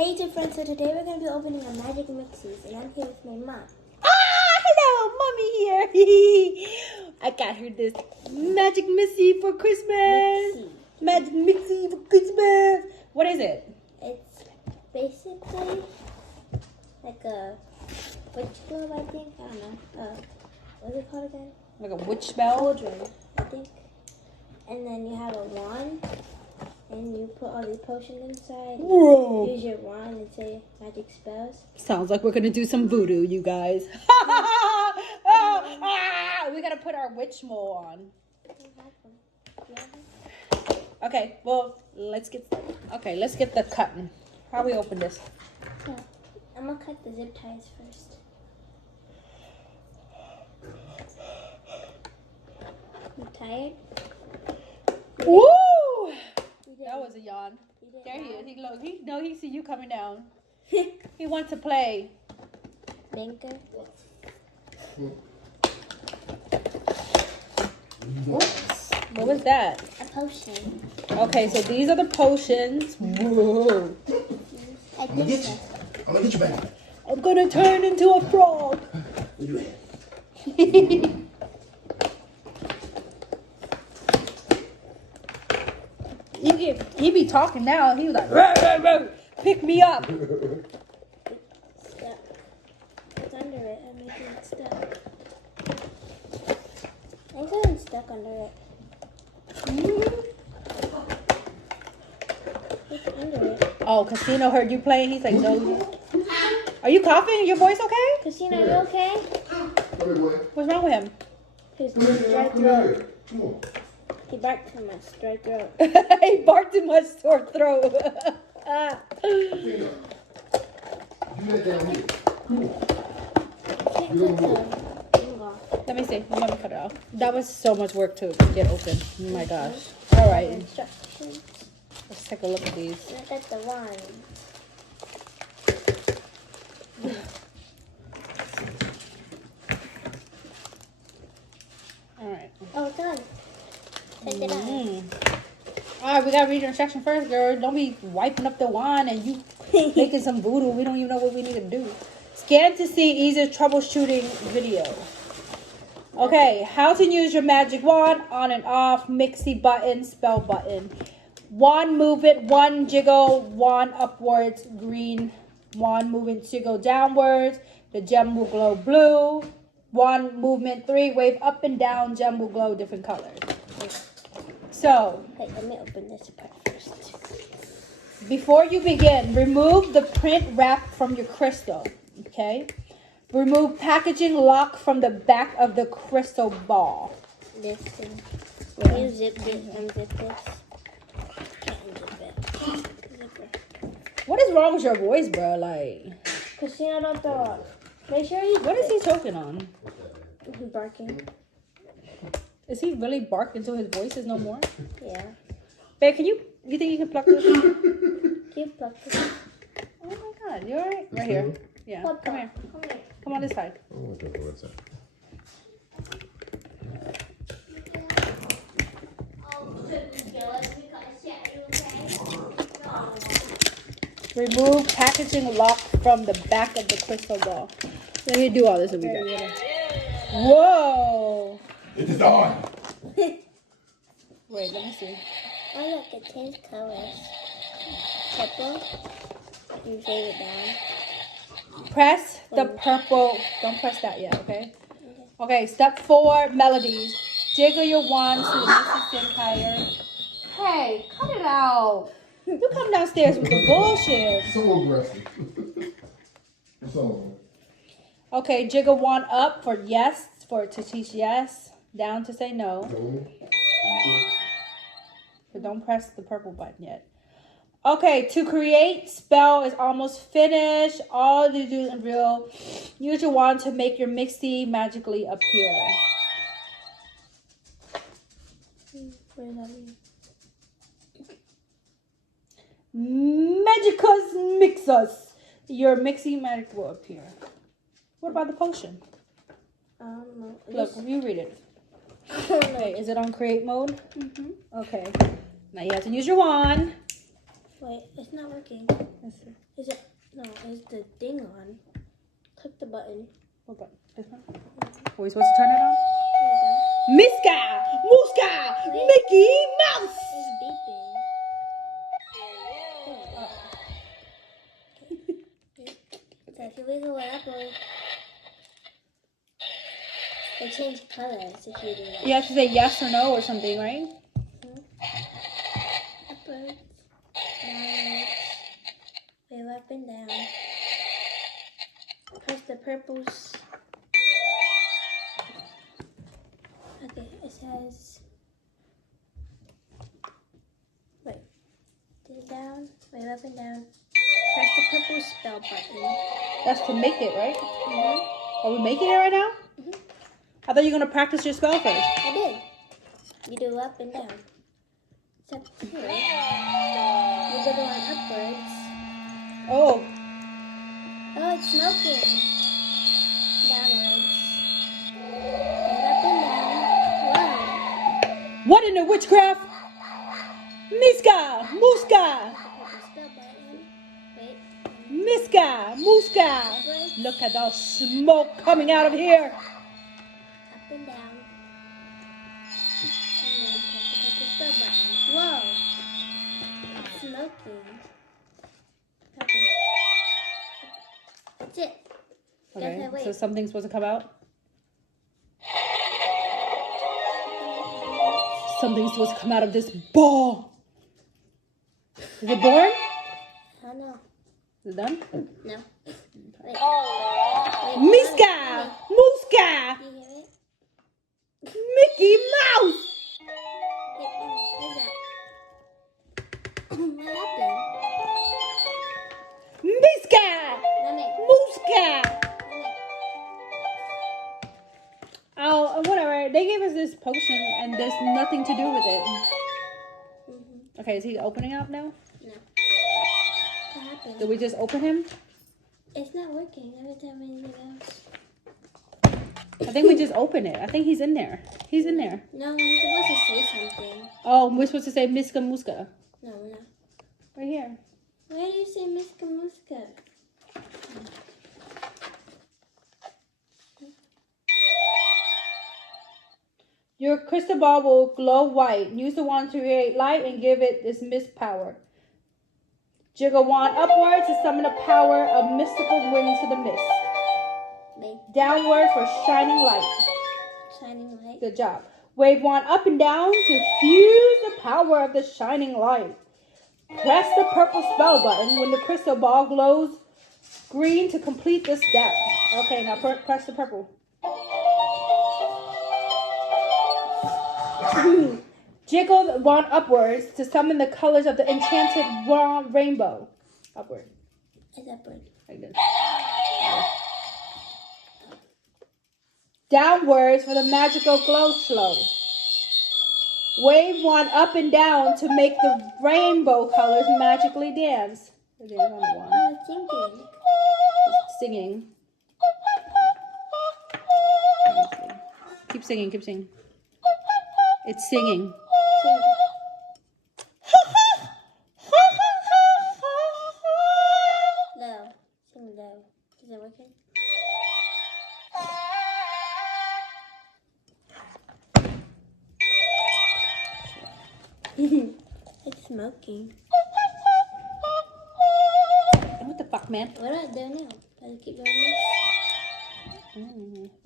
Hey dear friends, so today we're going to be opening a Magic Mixies, and I'm here with my mom. Hello, Mommy here. I got her this Magic Mixie for Christmas. Magic Mixie for Christmas. What is it? It's basically like a witch glove, I think. I don't know. What's it called again? Like a witch spell? Cauldron, I think. And then you have a wand, and you put all these potions inside. Whoa. Use your wand and say magic spells. Sounds like we're going to do some voodoo, you guys. We got to put our witch mole on. Okay, well, let's get the cutting. How do we open this? So, I'm going to cut the zip ties first. You tired? Woo! That was a yawn. There he is. He see you coming down. He wants to play. Banker. Oops. What was that? A potion. Okay, so these are the potions. Whoa. I think so. I'm gonna get you back. I'm gonna turn into a frog. He be talking now. He was like, "Rah, rah, rah. Pick me up." Stuck. It's under it. I'm making it stuck. I think I'm stuck under it. It's under it. Oh, Casino heard you playing. He's like, no. Are you coughing? Your voice okay? Casino, are you okay? What's wrong with him? His dry throat. He barked too much. Dry throat. He barked too much, sore throat. Let me see. Let me cut it off. That was so much work to get open. Oh my gosh. All right. Instructions. Let's take a look at these. Look at the wand. All right. Oh, it's done. Send it out. All right, we gotta read the instruction first, girl. Don't be wiping up the wand and you making some voodoo. We don't even know what we need to do. Scan to see easy troubleshooting video. Okay, how to use your magic wand, on and off, mixie button, spell button. Wand movement, 1 jiggle, wand upwards, green. Wand movement, jiggle downwards. The gem will glow blue. Wand movement 3, wave up and down, gem will glow different colors. So, Wait, let me open this part first. before you begin, remove the print wrap from your crystal, okay? Remove packaging lock from the back of the crystal ball. This thing. Can you zip this? Unzip this? Can't unzip it. Zipper. What is wrong with your voice, bro? Like, Christina, don't throw up. Make sure you. what is he choking on? He's barking. Is he really barked until his voice is no more? Yeah. Babe, you think you can pluck this? Can you pluck this? Oh my God, you alright? Right here. Yeah, come here. Come here. Come on this side. Remove packaging lock from the back of the crystal ball. Let me do all this over here. Whoa! It is on. Wait, let me see. Oh look, it changed colors. Purple. You shave it down. Press the purple. Don't press that yet, okay? Okay, step 4, melodies. Jiggle your wand so it makes it sing higher. Hey, cut it out. You come downstairs with the bullshit. So aggressive. So. Okay, jiggle wand up for yes, for to teach yes. Down to say no. But don't press the purple button yet. Okay, to create spell is almost finished. All you do is real. Use your wand to make your mixie magically appear. What does that mean? Magicus Mixus. Your mixie magic will appear. What about the potion? No. Look, you read it. Okay, is it on create mode? Mm-hmm. Okay. Now you have to use your wand. Wait, it's not working. Is it? No, is the thing on? Click the button. What button? This one? Are we supposed to turn it on? There you go. Miska! Muska! Mickey Mouse! It's beeping. So if you wiggle it upward, it changes colors if you do that. You have to say yes or no or something, right? Upwards, downwards, wave up and down. Press the purples. Okay, it says. Wait. Down, wave up and down. Press the purple spell button. That's to make it, right? Mm-hmm. Are we making it right now? Mm-hmm. I thought you were going to practice your spell first. I did. You do up and down. Except here. You go going upwards. Oh. Oh, it's smoking. Downwards. Wave up and down. Whoa. What in the witchcraft? Miska! Muska! Purple spell button. Wait. Miska! Muska! Upwards. Look at the smoke coming out of here. Up and down. And then press the purple spell button. Whoa. It's smoking. Okay. That's it. Okay, wait. so something's supposed to come out? Something's supposed to come out of this ball. Is it born? I don't know. Is it done? No. Wait. Miska! Muska! Do you hear it? Mickey Mouse! Wait, what is that? What happened? Miska! Mommy. Muska! Mommy. Oh, whatever. They gave us this potion and there's nothing to do with it. Mm-hmm. Okay, is he opening up now? No. What happened? Did we just open him? It's not working every time anything else. I think we just opened it. I think he's in there. He's in there. No, we're supposed to say something. Oh, we're supposed to say Miska Muska. No, we're not. Right here. Why do you say Miska Muska? Your crystal ball will glow white. Use the wand to create light and give it this mist power. Jiggle wand upwards to summon the power of mystical wind to the mist. Wait, Downward for shining light. shining light. Good job. Wave wand up and down to fuse the power of the shining light. Press the purple spell button when the crystal ball glows green to complete this step. Okay, now press the purple. Jiggle the wand upwards to summon the colors of the enchanted wand rainbow. Upward. It's upward. Like this. Downwards for the magical glow slow. Wave wand up and down to make the rainbow colors magically dance. There's on the wand. Oh, it's thinking. Singing. Keep singing, keep singing. It's singing. Sing. Low. Sing low. Is it working? It's smoking. What the fuck, man? What do I do now? Do I keep doing this?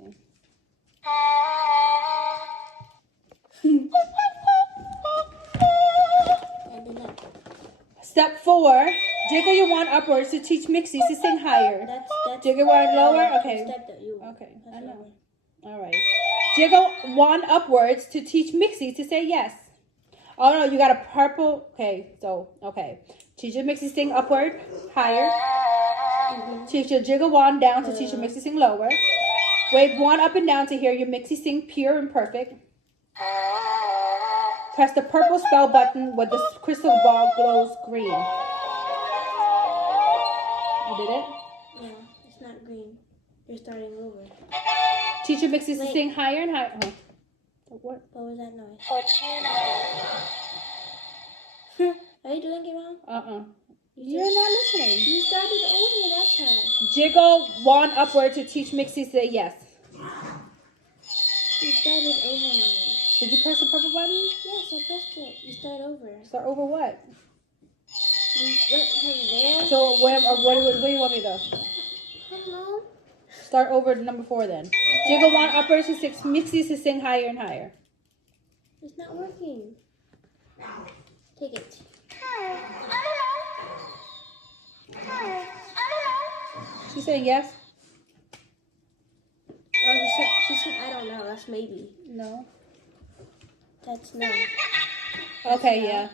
Okay. I do that. Step 4. Jiggle your wand upwards to teach Mixies to sing higher. That's Jiggle wand lower? Okay. Step that you. Okay, I That's know. what Alright. Jiggle wand upwards to teach Mixies to say yes. Oh no, you got a purple. Okay, so, okay. Teach your Mixies sing upward, higher. Teach your jiggle wand down to teach your Mixies sing lower. Wave wand up and down to hear your Mixies sing pure and perfect. Press the purple spell button when the crystal ball glows green. You did it? No, it's not green. You're starting over. Teach your Mixies to Wait. sing higher and higher. Oh. What? What was that noise? Are you doing it wrong? You're not listening. You started over that time. Jiggle wand upward to teach Mixie say yes. You started over, Mommy. Did you press the purple button? Yes, I pressed it. You start over. Start over what? You went from there. So what do you want me to do? I don't know. Start over to number 4 then. Jiggle wand upward to 6 Mixies to sing higher and higher. It's not working. Take it. She's saying yes? Oh, she said, I don't know. That's maybe. No. That's no. Okay, yeah.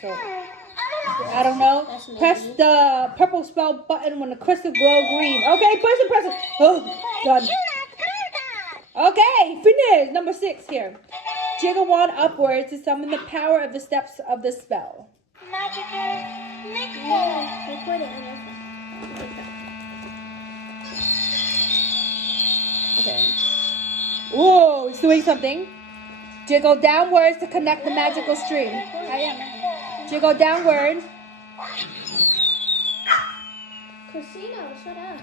So, I don't know. That's maybe. Press the purple spell button when the crystal glow green. Okay, press it. Oh, done. Okay, finish. Number 6 here. Jiggle wand upwards to summon the power of the steps of the spell. Magic Mixies. Yeah, record it on your phone. Okay. Whoa, it's doing something. Jiggle downwards to connect the magical stream. I am. Jiggle downward. Casino, shut up.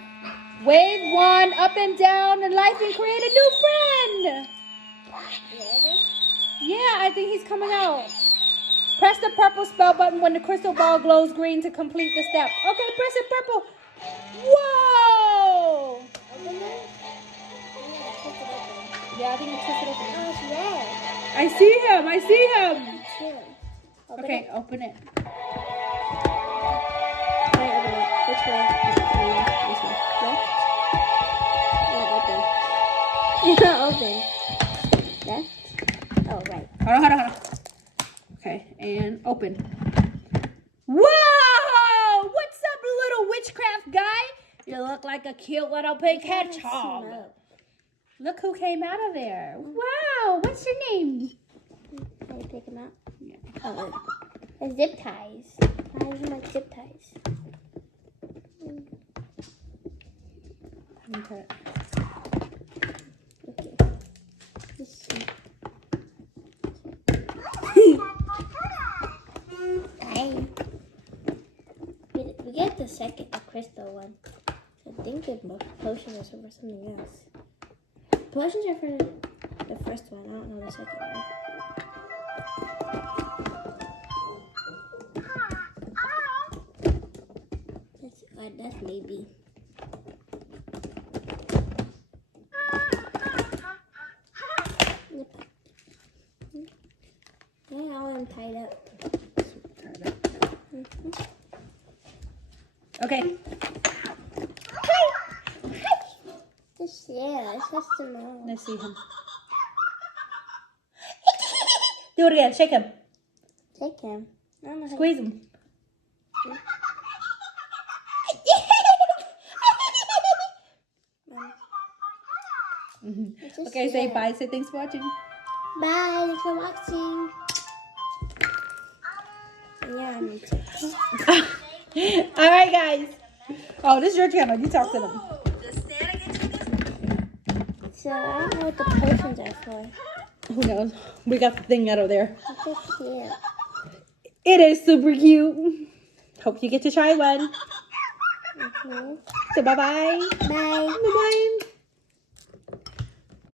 Wave wand up and down in life and create a new friend. Yeah, I think he's coming out. Press the purple spell button when the crystal ball glows green to complete the step. Okay, press it purple. Whoa! Open it? Yeah, I think it's just open. Oh, it's red. I see him. It's here. Okay, open it. Wait, open it. Which way? This way. Left? Not open. Left? Oh, right. Hold on. Okay, and open. Whoa! What's up, little witchcraft guy? You look like a cute little pink hedgehog. Smoke. Look who came out of there. Wow, what's your name? Can you take them out? Yeah. Oh, it's zip ties. I have my zip ties. Okay. Okay. We get the second, the crystal one. I think the potion is for something else. Potions are for the first one. I don't know the second one. That's maybe. Yep. Yeah, all I'm tied up. Okay. It's just the normal. Let's see him. Do it again. Shake him. Take him. I don't know how Squeeze him. Just Okay, say yeah. bye. Say thanks for watching. Bye. Thanks for watching. Yeah, me too. All right, guys. Oh, this is your channel. You talk to them. So I don't know what the potions are for. Who knows? We got the thing out of there. It's so cute. It is super cute. Hope you get to try one. Mm-hmm. So bye-bye. Bye. Bye-bye.